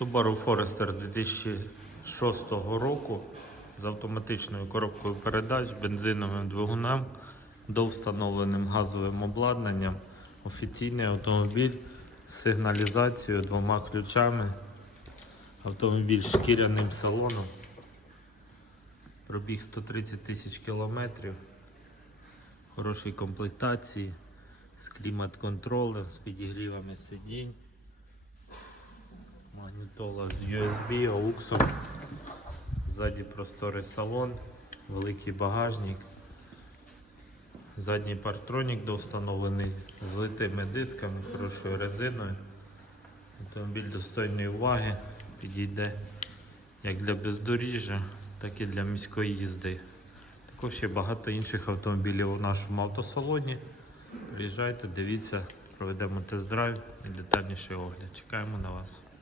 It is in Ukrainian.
Subaru Forester 2006 року з автоматичною коробкою передач, бензиновим двигуном, довстановленим газовим обладнанням, офіційний автомобіль з сигналізацією, двома ключами, автомобіль з шкіряним салоном, пробіг 130 тисяч кілометрів, хорошій комплектації, з клімат-контролем, з підігрівами сидінь. Магнітола з USB, AUX. Ззаді просторий салон, великий багажник. Задній партронік довстановлений з литими дисками, хорошою резиною. Автомобіль достойної уваги, підійде як для бездоріжжя, так і для міської їзди. Також є багато інших автомобілів у нашому автосалоні. Приїжджайте, дивіться, проведемо тест-драйв і детальніший огляд. Чекаємо на вас.